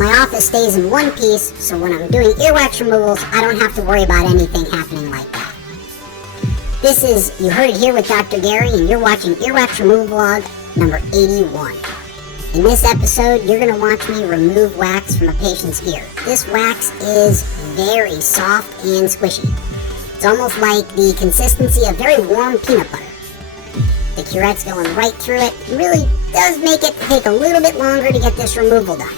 My office stays in one piece, so when I'm doing earwax removals, I don't have to worry about anything happening like that. This is You Heard It Here with Dr. Gary, and you're watching Earwax Removal Vlog number 81. In this episode, you're going to watch me remove wax from a patient's ear. This wax is very soft and squishy. It's almost like the consistency of very warm peanut butter. The curette's going right through it. It really does make it take a little bit longer to get this removal done.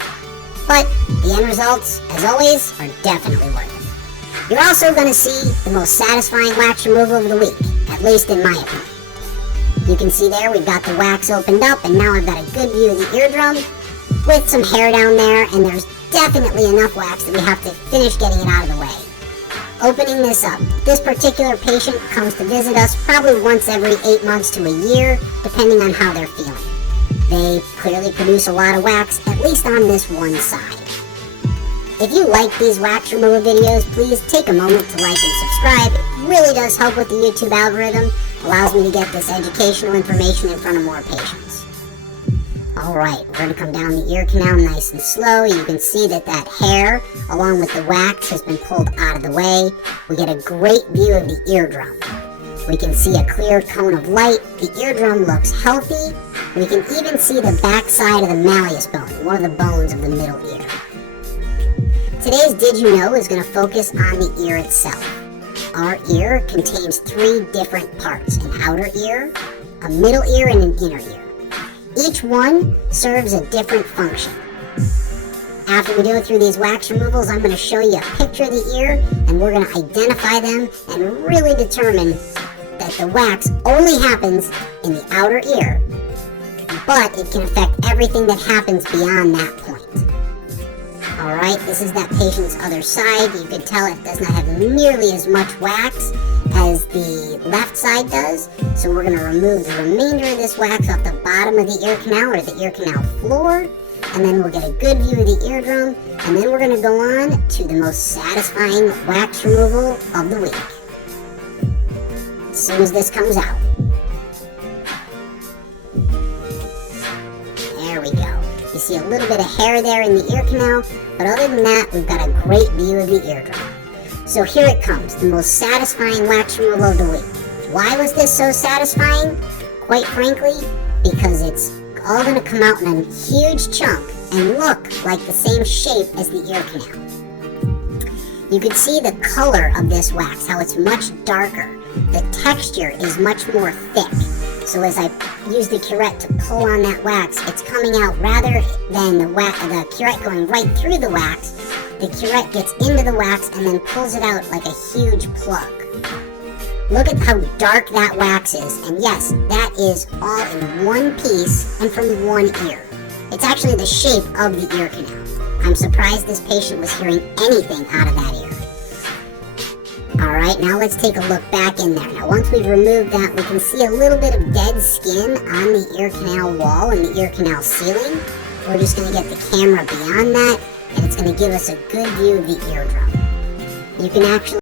But the end results, as always, are definitely worth it. You're also going to see the most satisfying wax removal of the week, at least in my opinion. You can see there we've got the wax opened up, and now I've got a good view of the eardrum with some hair down there, and there's definitely enough wax that we have to finish getting it out of the way. Opening this up, this particular patient comes to visit us probably once every 8 months to a year, depending on how they're feeling. They clearly produce a lot of wax, at least on this one side. If you like these wax removal videos, please take a moment to like and subscribe. It really does help with the YouTube algorithm, allows me to get this educational information in front of more patients. Alright, we're going to come down the ear canal nice and slow. You can see that hair, along with the wax, has been pulled out of the way. We get a great view of the eardrum. We can see a clear cone of light. The eardrum looks healthy. We can even see the back side of the malleus bone, one of the bones of the middle ear. Today's Did You Know is going to focus on the ear itself. Our ear contains 3 different parts: an outer ear, a middle ear, and an inner ear. Each one serves a different function. After we go through these wax removals, I'm going to show you a picture of the ear, and we're going to identify them and really determine that the wax only happens in the outer ear, but it can affect everything that happens beyond that point. Alright, this is that patient's other side. You can tell it does not have nearly as much wax as the left side does, so we're going to remove the remainder of this wax off the bottom of the ear canal or the ear canal floor, and then we'll get a good view of the eardrum, and then we're going to go on to the most satisfying wax removal of the week. As soon as this comes out. There we go. You see a little bit of hair there in the ear canal, but other than that, we've got a great view of the eardrum. So here it comes, the most satisfying wax removal of the week. Why was this so satisfying? Quite frankly, because it's all going to come out in a huge chunk and look like the same shape as the ear canal. You can see the color of this wax, how it's much darker. The texture is much more thick. So as I use the curette to pull on that wax, it's coming out rather than the curette going right through the wax. The curette gets into the wax and then pulls it out like a huge plug. Look at how dark that wax is, and yes, that is all in one piece and from one ear. It's actually the shape of the ear canal. I'm surprised this patient was hearing anything out of that ear. Alright, now let's take a look back in there. Now once we've removed that, we can see a little bit of dead skin on the ear canal wall and the ear canal ceiling. We're just going to get the camera beyond that, and it's going to give us a good view of the eardrum. You can actually